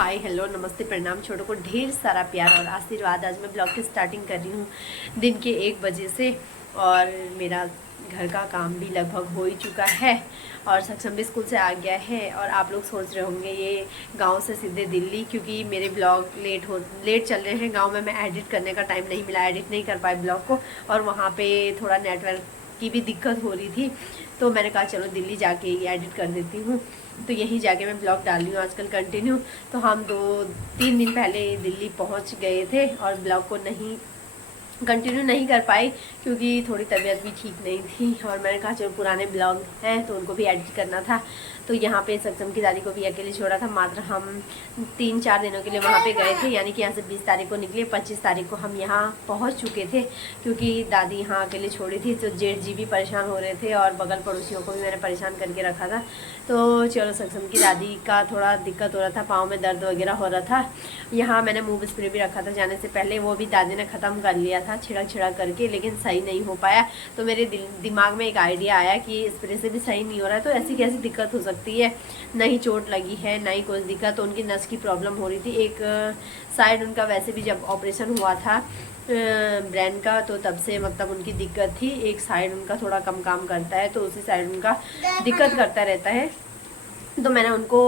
Hi hello नमस्ते प्रणाम, छोटों को ढेर सारा प्यार और आशीर्वाद। आज मैं ब्लॉग की स्टार्टिंग कर रही हूँ दिन के 1 बजे से और मेरा घर का काम भी लगभग हो ही चुका है और सक्षम भी स्कूल से आ गया है। और आप लोग सोच रहे होंगे ये गांव से सीधे दिल्ली, क्योंकि मेरे ब्लॉग लेट चल रहे हैं। गांव में मैं एडिट करने का टाइम नहीं मिला, एडिट नहीं कर पाई ब्लॉग को, और वहाँ पे थोड़ा नेटवर्क की भी दिक्कत हो रही थी, तो मैंने कहा चलो दिल्ली जाके ही एडिट कर देती हूँ। तो यहीं जाके मैं ब्लॉग डाल रही हूँ आजकल कंटिन्यू। तो हम 2-3 दिन पहले दिल्ली पहुँच गए थे और ब्लॉग को नहीं कंटिन्यू नहीं कर पाई क्योंकि थोड़ी तबीयत भी ठीक नहीं थी। और मैंने कहा चलो पुराने ब्लॉग हैं तो उनको भी एडिट करना था। तो यहाँ पे सक्षम की दादी को भी अकेले छोड़ा था। मात्र हम 3-4 दिनों के लिए वहाँ पे गए थे, यानी कि यहाँ से 20 तारीख को निकले, 25 तारीख को हम यहाँ पहुँच चुके थे। क्योंकि दादी यहाँ अकेले छोड़ी थी तो जेठ जी भी परेशान हो रहे थे और बगल पड़ोसियों को भी मैंने परेशान करके रखा था। तो चलो सक्षम की दादी का थोड़ा दिक्कत हो रहा था, पाँव में दर्द वगैरह हो रहा था। यहाँ मैंने मूव स्प्रे भी रखा था जाने से पहले, वो भी दादी ने ख़त्म कर लिया था छिड़क करके, लेकिन सही नहीं हो पाया। तो मेरे दिमाग में एक आइडिया आया कि स्प्रे से भी सही नहीं हो रहा है तो ऐसी कैसी दिक्कत हो सकती है। नहीं चोट लगी है, नहीं कोई दिक्कत। तो उनकी नस की प्रॉब्लम हो रही थी। एक साइड उनका वैसे भी जब ऑपरेशन हुआ था ब्रेन का, तो तब से मतलब उनकी दिक्कत थी। एक साइड उनका थोड़ा कम काम करता है तो उसी साइड उनका दिक्कत करता रहता है। तो मैंने उनको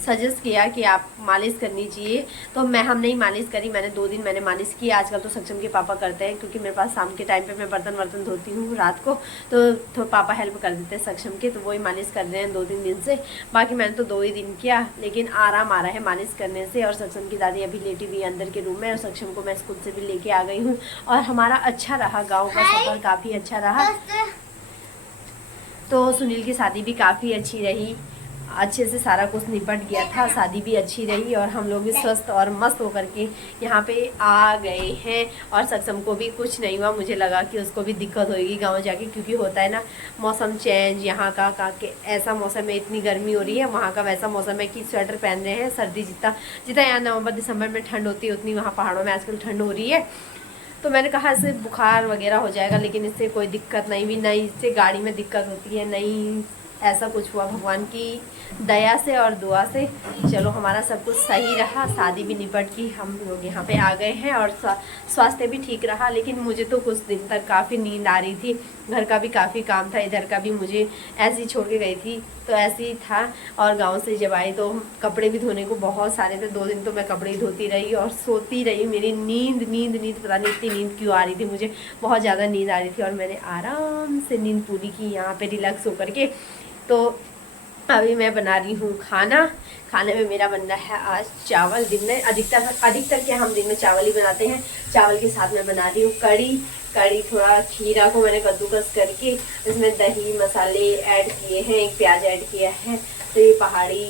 सजेस्ट किया कि आप मालिश करनी चाहिए। तो हम नहीं मालिश करी, मैंने 2 दिन मैंने मालिश की। आजकल तो सक्षम के पापा करते हैं, क्योंकि मेरे पास शाम के टाइम पे मैं बर्तन धोती हूँ रात को, तो पापा हेल्प कर देते हैं सक्षम के, तो वही मालिश कर रहे हैं 2-3 दिन से। बाकी मैंने तो 2 ही दिन किया, लेकिन आराम आ रहा है मालिश करने से। और सक्षम की दादी अभी लेटी हुई अंदर के रूम में, और सक्षम को मैं स्कूल से भी लेके आ गई हूँ। और हमारा अच्छा रहा, गाँव का सफर काफ़ी अच्छा रहा। तो सुनील की शादी भी काफ़ी अच्छी रही, अच्छे से सारा कुछ निपट गया था, शादी भी अच्छी रही और हम लोग भी स्वस्थ और मस्त होकर के यहाँ पे आ गए हैं। और सक्षम को भी कुछ नहीं हुआ। मुझे लगा कि उसको भी दिक्कत होगी गांव जाके, क्योंकि होता है ना मौसम चेंज, यहाँ का के ऐसा मौसम है, इतनी गर्मी हो रही है, वहाँ का वैसा मौसम है कि स्वेटर पहन रहे हैं। सर्दी जितना यहाँ नवंबर दिसंबर में ठंड होती है उतनी वहाँ पहाड़ों में आजकल ठंड हो रही है। तो मैंने कहा इससे बुखार वगैरह हो जाएगा, लेकिन इससे कोई दिक्कत नहीं हुई, नहीं इससे गाड़ी में दिक्कत होती है, नहीं ऐसा कुछ हुआ, भगवान की दया से और दुआ से। चलो हमारा सब कुछ सही रहा, शादी भी निपट की, हम लोग यहाँ पे आ गए हैं और स्वास्थ्य भी ठीक रहा। लेकिन मुझे तो कुछ दिन तक काफ़ी नींद आ रही थी, घर का भी काफ़ी काम था, इधर का भी मुझे ऐसे ही छोड़ के गई थी तो ऐसे ही था। और गाँव से जब आई तो कपड़े भी धोने को बहुत सारे थे, 2 दिन तो मैं कपड़े ही धोती रही और सोती रही। मेरी नींद पता नहीं इतनी नींद क्यों आ रही थी, मुझे बहुत ज़्यादा नींद आ रही थी और मैंने आराम से नींद पूरी की यहाँ पे रिलैक्स होकर के। तो अभी मैं बना रही हूँ खाने में मेरा बन रहा है आज चावल। दिन में अधिकतर क्या हम दिन में चावल ही बनाते हैं। चावल के साथ मैं बना रही हूँ कड़ी। थोड़ा खीरा को मैंने कद्दूकस करके इसमें दही मसाले ऐड किए हैं, एक प्याज ऐड किया है। तो ये पहाड़ी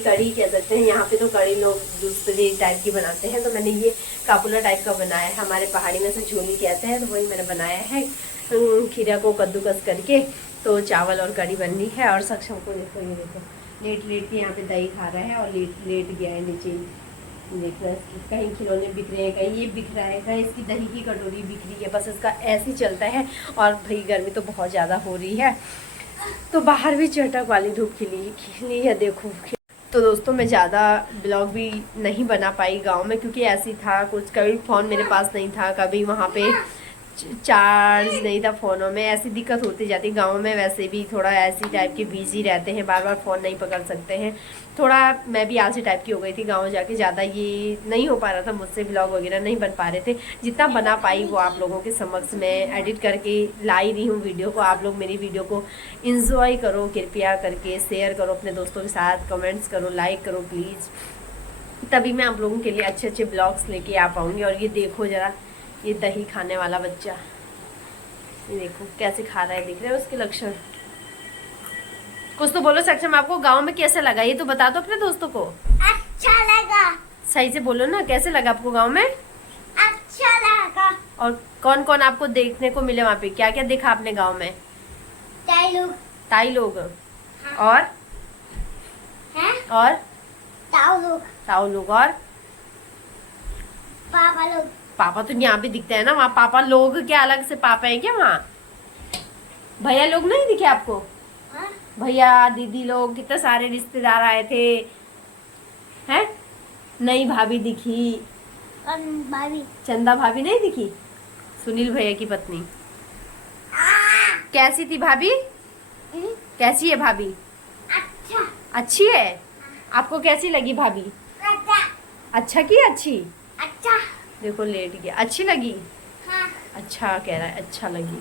कड़ी कह सकते हैं। यहाँ पे तो कड़ी लोग दूसरे टाइप की बनाते हैं, तो मैंने ये कापुला टाइप का बनाया है। हमारे पहाड़ी में से झोली कहते हैं, तो वही मैंने बनाया है खीरा को कद्दूकस करके। तो चावल और कड़ी बननी है। और सक्षम को देखो, ये देखो लेट के यहाँ पे दही खा रहा है और लेट गया है नीचे। देख रहा है, कहीं खिलौने बिक रहे हैं, कहीं ये बिक रहा है, कहीं इसकी दही की कटोरी बिक रही है, बस इसका ऐसे ही चलता है। और भाई गर्मी तो बहुत ज़्यादा हो रही है, तो बाहर भी चटक वाली धूप खिली है देखो। तो दोस्तों मैं ज़्यादा ब्लॉग भी नहीं बना पाई गांव में, क्योंकि ऐसी था कुछ, कभी फ़ोन मेरे पास नहीं था, कभी वहाँ पे चार्ज नहीं था फ़ोनों में, ऐसी दिक्कत होती जाती। गांव में वैसे भी थोड़ा ऐसी टाइप के बिजी रहते हैं, बार फ़ोन नहीं पकड़ सकते हैं। थोड़ा मैं भी आलसी टाइप की हो गई थी गांव जाके, ज़्यादा ये नहीं हो पा रहा था मुझसे, ब्लॉग वगैरह नहीं बन पा रहे थे। जितना बना पाई वो आप लोगों के समक्ष मैं एडिट करके लाई रही हूँ वीडियो को। आप लोग मेरी वीडियो को इंजॉय करो, कृपया करके शेयर करो अपने दोस्तों के साथ, कमेंट्स करो, लाइक करो प्लीज़, तभी मैं आप लोगों के लिए अच्छे ब्लॉग्स लेके आ पाऊँगी। और ये देखो ज़रा, ये दही खाने वाला बच्चा, ये देखो कैसे खा रहा है, दिख रहे हैं उसके लक्षण। कुछ तो बोलो सक्षम, आपको गांव में कैसे लगा ये तो बता दो अपने दोस्तों को। अच्छा लगा। सही से बोलो ना, कैसे लगा आपको गांव में? अच्छा लगा। और कौन कौन आपको देखने को मिले वहाँ पे, क्या क्या देखा आपने गांव में? ताई लोग हाँ। और हैं? और ताऊ लोग और पापा लोग। पापा तो यहाँ पे दिखते हैं ना, वहाँ पापा लोग क्या अलग से पापा है क्या वहाँ? भैया लोग नहीं दिखे आपको? हाँ? भैया दीदी लोग, कितने सारे रिश्तेदार आए थे, है? नहीं भाभी दिखी, भाभी चंदा भाभी नहीं दिखी, सुनील भैया की पत्नी। कैसी थी भाभी? कैसी है भाभी? अच्छा अच्छी है। आपको कैसी लगी भाभी? अच्छा की अच्छी? अच्छा देखो लेट गया। अच्छी लगी? हाँ अच्छा कह रहा है, अच्छा लगी।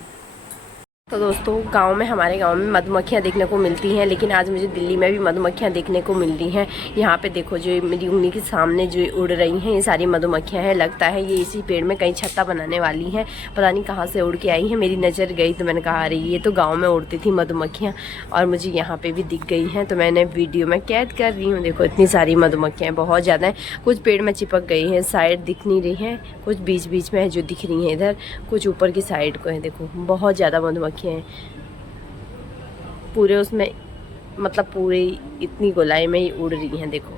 तो दोस्तों गांव में, हमारे गांव में मधुमक्खियाँ देखने को मिलती हैं, लेकिन आज मुझे दिल्ली में भी मधुमक्खियाँ देखने को मिल रही हैं। यहाँ पे देखो, जो मेरी उंगली के सामने जो उड़ रही हैं, ये सारी मधुमक्खियाँ हैं। लगता है ये इसी पेड़ में कहीं छत्ता बनाने वाली हैं। पता नहीं कहाँ से उड़ के आई हैं। मेरी नज़र गई तो मैंने कहा अरे ये तो गाँव में उड़ती थी मधुमक्खियाँ, और मुझे यहाँ पर भी दिख गई हैं, तो मैंने वीडियो में कैद कर रही हूँ। देखो इतनी सारी मधुमक्खियाँ बहुत ज़्यादा हैं। कुछ पेड़ में चिपक गई हैं, साइड दिख नहीं रही हैं, कुछ बीच बीच में है जो दिख रही हैं इधर, कुछ ऊपर की साइड को है। देखो बहुत ज़्यादा मधुमक्खियाँ हैं पूरे उसमें, मतलब पूरे इतनी गोलाई में ही उड़ रही हैं। देखो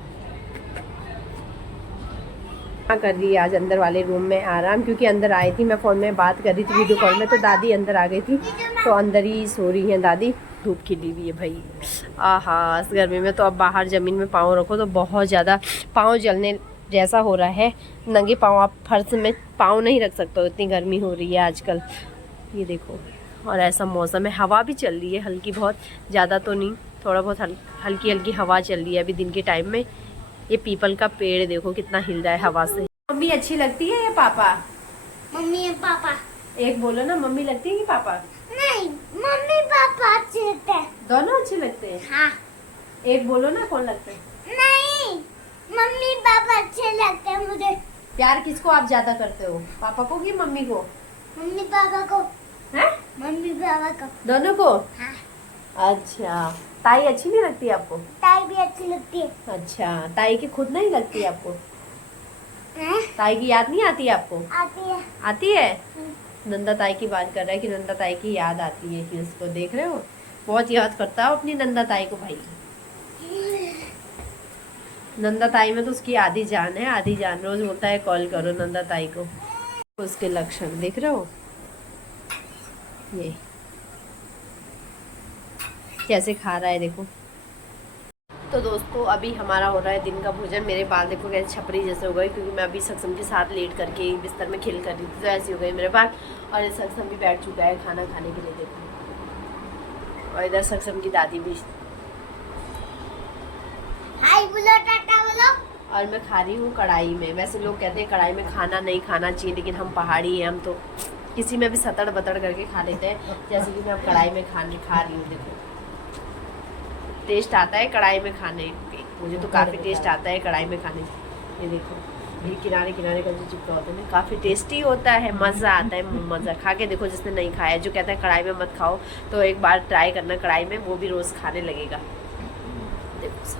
क्या कर रही है आज अंदर वाले रूम में आराम, क्योंकि अंदर आई थी, मैं फ़ोन में बात कर रही थी वीडियो कॉल में, तो दादी अंदर आ गई थी, तो अंदर ही सो रही हैं दादी। धूप खिली हुई है भाई, आहा इस गर्मी में तो अब बाहर ज़मीन में पाँव रखो तो बहुत ज़्यादा पाँव जलने जैसा हो रहा है। नंगे पाँव आप फर्श में पाँव नहीं रख सकते हो, इतनी गर्मी हो रही है आजकल। ये देखो, और ऐसा मौसम है, हवा भी चल रही है हल्की बहुत, ज़्यादा तो नहीं, थोड़ा बहुत हल्की हल्की हवा चल रही है अभी दिन के टाइम में। ये पीपल का पेड़ देखो कितना हिल रहा है हवा से। मम्मी अच्छी लगती है या पापा? मम्मी और पापा। एक बोलो ना, मम्मी लगती है कि पापा? नहीं, मम्मी पापा अच्छे लगते हैं। दोनों अच्छे लगते हैं? हाँ। एक बोलो ना, कौन लगते हैं? नहीं, मम्मी पापा अच्छे लगते हैं मुझे। प्यार किसको आप ज्यादा करते हो, पापा को कि मम्मी को? मम्मी पापा को। हैं? मम्मी पापा को। दोनों को? हाँ। अच्छा, ताई अच्छी नहीं लगती आपको? ताई भी अच्छी लगती है। अच्छा, ताई की खुद नहीं लगती आपको? हैं? ताई की याद नहीं आती आपको? आती है। आती है? नंदा ताई की बात कर रहा है कि नंदा ताई की याद आती है कि उसको, देख रहे हो बहुत याद करता है अपनी नंदा ताई को भाई। नंदा ताई में तो उसकी आधी जान है, आधी जान। रोज बोलता है कॉल करो नंदा ताई को। उसके लक्षण देख रहे हो, ये कैसे खा रहा है देखो। तो दोस्तों अभी हमारा हो रहा है दिन का भोजन। मेरे बाल देखो कैसे छपरी जैसे हो गए, क्योंकि मैं अभी सक्षम के साथ लेट करके बिस्तर में खेल कर रही थी, तो ऐसे हो गए मेरे बाल। और सक्षम भी बैठ चुका है खाना खाने के लिए देखो, और इधर सक्षम की दादी भी। हाय बोलो, टाटा बोलो। और मैं खा रही हूँ कढ़ाई में। वैसे लोग कहते हैं कढ़ाई में खाना नहीं खाना चाहिए, लेकिन हम पहाड़ी हैं, हम तो किसी में भी सतड़ बतड़ करके खा लेते हैं। जैसे कि मैं अब कढ़ाई में खा रही हूँ। देखो टेस्ट आता है कढ़ाई में खाने पे, मुझे तो काफ़ी टेस्ट आता है कढ़ाई में खाने। ये देखो, ये किनारे किनारे का जो चिपका होता है ना, काफ़ी टेस्टी होता है, मज़ा आता है। मज़ा खा के देखो, जिसने नहीं खाया, जो कहता है कढ़ाई में मत खाओ, तो एक बार ट्राई करना कढ़ाई में, वो भी रोज़ खाने लगेगा। देखो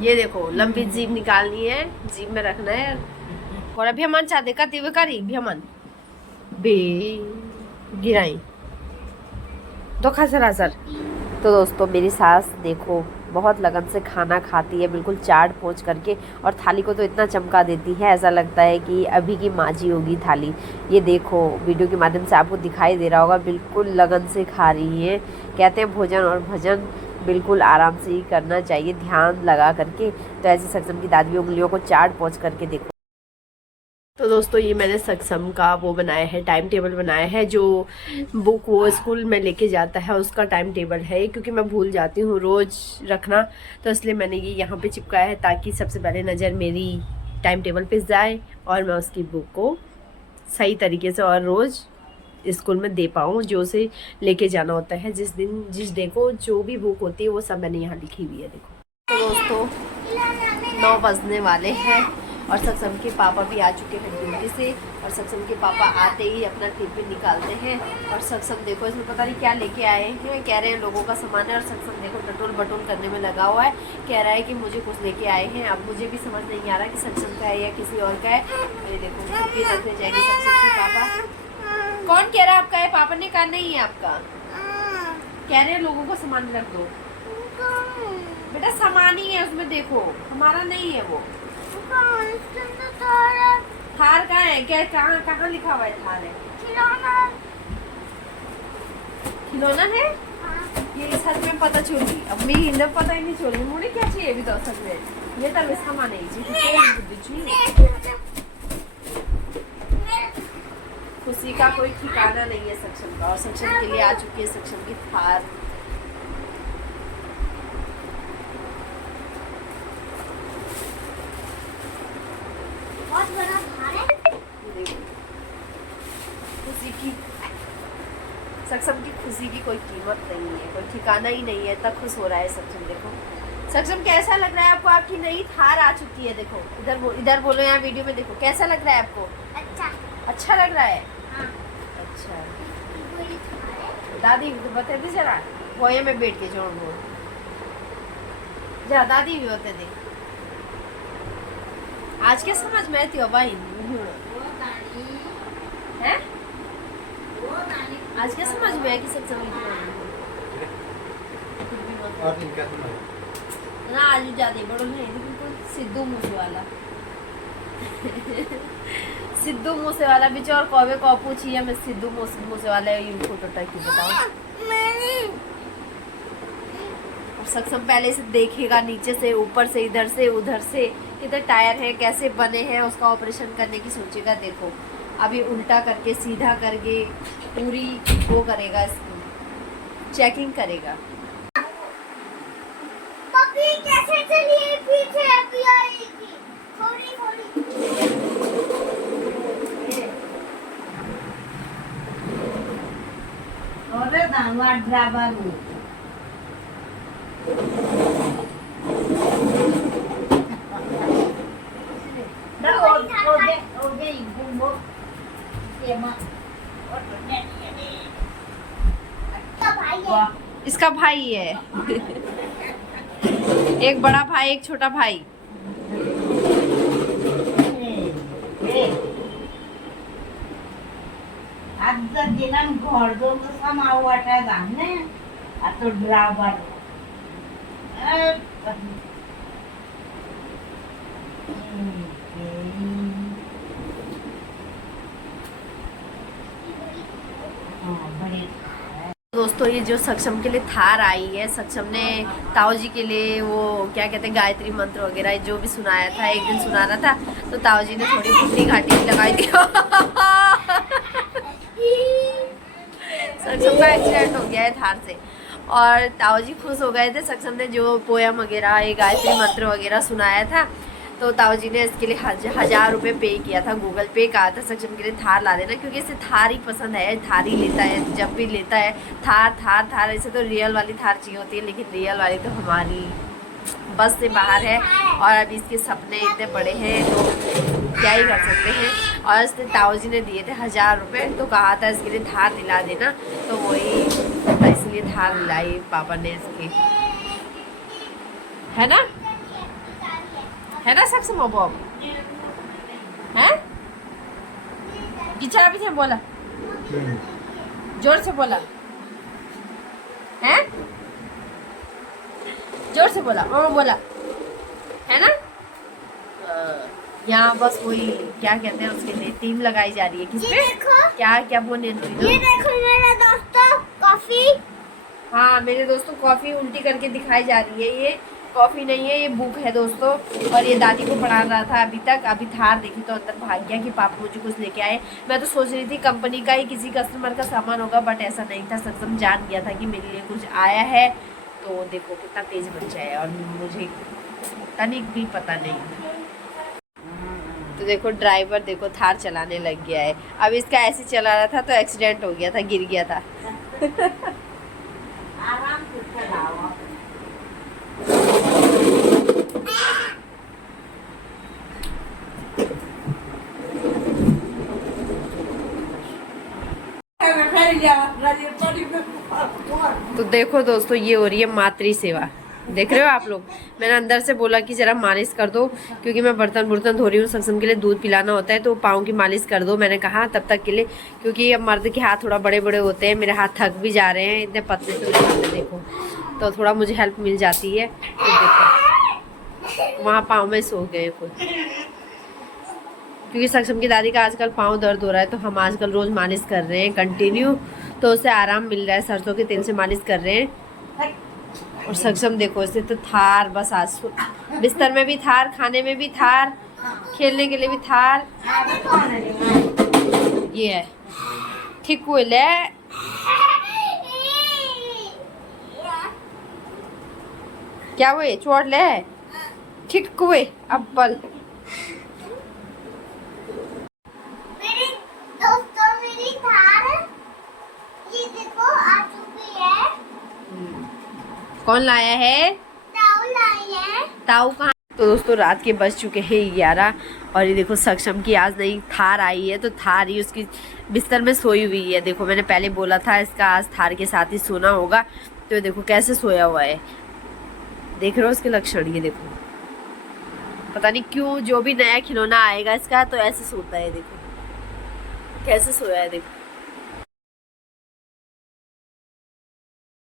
ये देखो, लंबी जीभ निकालनी है, जीभ में रखना है। और अभी हम चाहते का तीव्र करी भी हम बे गिराई तो सर। तो दोस्तों मेरी सास देखो बहुत लगन से खाना खाती है, बिल्कुल चाट पोंछ करके, और थाली को तो इतना चमका देती है, ऐसा लगता है कि अभी की माजी होगी थाली। ये देखो वीडियो के माध्यम से आपको दिखाई दे रहा होगा, बिल्कुल लगन से खा रही है। कहते हैं भोजन और भजन बिल्कुल आराम से ही करना चाहिए, ध्यान लगा करके। तो ऐसे सक्षम की दादी उंगलियों को चाट पोंछ करके देखो। तो दोस्तों ये मैंने सक्षम का वो बनाया है, टाइम टेबल बनाया है, जो बुक वो स्कूल में लेके जाता है उसका टाइम टेबल है, क्योंकि मैं भूल जाती हूँ रोज़ रखना, तो इसलिए मैंने ये यहाँ पे चिपकाया है, ताकि सबसे पहले नज़र मेरी टाइम टेबल पे जाए और मैं उसकी बुक को सही तरीके से और रोज़ स्कूल में दे पाऊँ, जो उसे लेके जाना होता है, जिस दिन जिस डे को जो भी बुक होती है वो सब मैंने यहाँ लिखी हुई है। देखो तो दोस्तों 9 बजने वाले हैं और सक्षम के पापा भी आ चुके हैं ड्यूटी से, और सक्षम के पापा आते ही अपना टिफिन निकालते हैं। और सक्षम देखो इसमें पता नहीं क्या लेके आए हैं, कह रहे हैं लोगों का सामान है, और सक्षम देखो टटोल बटोल करने में लगा हुआ है, कह रहा है कि मुझे कुछ लेके आए हैं। अब मुझे भी समझ नहीं आ रहा कि सक्षम का है या किसी और का है। ये देखो टिफिन रखने जाएंगे सक्षम के पापा। कौन कह रहा है आपका है? पापा ने कहा नहीं है आपका, कह रहे हैं लोगों का सामान रख दो। बेटा सामान ही है उसमें, देखो हमारा नहीं है वो। थार कहाँ है? क्या कहाँ कहाँ लिखा हुआ है थार है? खिलौना है। ये छत में पता चोरी अम्मी हिंद पता ही नहीं चोरी मुझे क्या चाहिए भी तो असल में ये तो इसका माने ही खुशी का कोई ठिकाना नहीं है सक्षम का और सक्षम के लिए आ चुकी है सक्षम की थार। बहुत बड़ा थार है। खुशी की सक्षम की खुशी की कोई कीमत नहीं है, कोई ठिकाना ही नहीं है, इतना खुश हो रहा है सक्षम। देखो सक्षम कैसा लग रहा है आपको? आपकी नई थार आ चुकी है। देखो इधर बोलो यहाँ वीडियो में, देखो कैसा लग रहा है आपको? अच्छा लग रहा है। हाँ। अच्छा दादी तो बता दी जरा वही में बैठ के जोड़ बोल जा दादी भी होते थे। आज के समझ में आती हो भाई है? आज क्या समझ में है कि सक्षम ना आज ज्यादा बड़ो नहीं बिल्कुल सिद्धू मूसे वाला सिद्धू मूसे वाला बिचार कौवे को पूछी है मैं सिद्धू मूसे वाला ये फोटो टाइप की बताओ। और सक्षम पहले से देखेगा नीचे से ऊपर से इधर से उधर से कितने टायर है कैसे बने हैं उसका ऑपरेशन करने की सोचेगा। देखो अभी उल्टा करके सीधा करके पूरी वो करेगा इसकी चेकिंग करेगा। पपी कैसे चली पीछे अभी आएगी थोड़ी और दावा ड्राइवर इसका भाई है एक बड़ा भाई एक छोटा भाई। आजचा दिनाम घर जाऊन तसा माव वाटाय जाणे आता ड्रायव्हर दोस्तों ये जो सक्षम के लिए थार आई है सक्षम ने ताऊ जी के लिए वो क्या कहते हैं गायत्री मंत्र वगैरह जो भी सुनाया था एक दिन सुनाना था तो ताऊ जी ने थोड़ी पुट्टी घाटी भी लगाई थी सक्षम का एक्सीडेंट हो गया है थार से और ताऊ जी खुश हो गए थे। सक्षम ने जो पोयम वगैरह ये गायत्री मंत्र वगैरह सुनाया था तो ताऊ जी ने इसके लिए 1000 रुपये पे किया था, गूगल पे कहा था सक्षम के लिए थार ला देना क्योंकि इसे थार ही पसंद है, थार ही लेता है जब भी लेता है थार थार थार। ऐसे तो रियल वाली थार चाहिए होती है लेकिन रियल वाली तो हमारी बस से बाहर है और अभी इसके सपने इतने बड़े हैं तो क्या ही कर सकते हैं। और इसने ताऊ जी ने दिए थे 1000 रुपये तो कहा था इसके लिए थार दिला देना तो वही इसलिए थार दिलाई पापा ने इसके, है ना सक्षम हो अब हैं किचरा भी थे बोला जोर से बोला हैं जोर से बोला और बोला है ना। यहाँ बस वही क्या कहते हैं उसके लिए टीम लगाई जा रही है किस पे क्या क्या बोले ये देखो मेरा दोस्तों कॉफी। हाँ मेरे दोस्तों कॉफी उल्टी करके दिखाई जा रही है। ये कॉफी नहीं है ये बुक है दोस्तों और ये दादी को पढ़ा रहा था अभी तक। अभी थार देखी तो अंदर भाग गया कि पापा मुझे कुछ लेके आए। मैं तो सोच रही थी कंपनी का ही किसी कस्टमर का सामान होगा बट ऐसा नहीं था। सक्षम जान गया था कि मेरे लिए कुछ आया है तो देखो कितना तेज बच्चा है और मुझे तनिक भी पता नहीं। तो देखो ड्राइवर देखो थार चलाने लग गया है। अब इसका ऐसे चला रहा था तो एक्सीडेंट हो गया था, गिर गया था आराम से चलाओ। तो देखो दोस्तों ये हो रही है मातृ सेवा, देख रहे हो आप लोग। मैंने अंदर से बोला कि जरा मालिश कर दो क्योंकि मैं बर्तन धो रही हूँ। सक्षम के लिए दूध पिलाना होता है तो पाँव की मालिश कर दो मैंने कहा तब तक के लिए क्योंकि अब मर्द के हाथ थोड़ा बड़े बड़े होते हैं। मेरे हाथ थक भी जा रहे हैं इतने पतले से देखो तो थोड़ा मुझे हेल्प मिल जाती है। तो देखो वहाँ पाँव में सो गए खुद क्योंकि सक्षम की दादी का आजकल पाँव दर्द हो रहा है तो हम आजकल रोज़ मालिश कर रहे हैं कंटिन्यू तो उससे आराम मिल रहा है। सरसों के तेल से मालिश कर रहे हैं और सक्षम देखो इसे तो थार बस आज बिस्तर में भी थार, खाने में भी थार, खेलने के लिए भी थार। ये है ठीक हुए ले क्या हुए चोट ले ठीक हुए अब्बल। मेरे दोस्तों मेरी थार ये देखो आ चुकी है। कौन लाया है? ताऊ लाई है। ताऊ कहाँ? तो दोस्तों रात के बज चुके हैं 11 और ये देखो सक्षम की आज नई थार आई है, तो थार ही उसकी बिस्तर में सोई हुई है। देखो मैंने पहले बोला था इसका आज थार के साथ ही सोना होगा, तो देखो कैसे सोया हुआ है, देख रहे हो उसके लक्षण। ये देखो पता नहीं क्यों जो भी नया खिलौना आएगा इसका तो ऐसे सोता है, देखो कैसे सोया है देखो।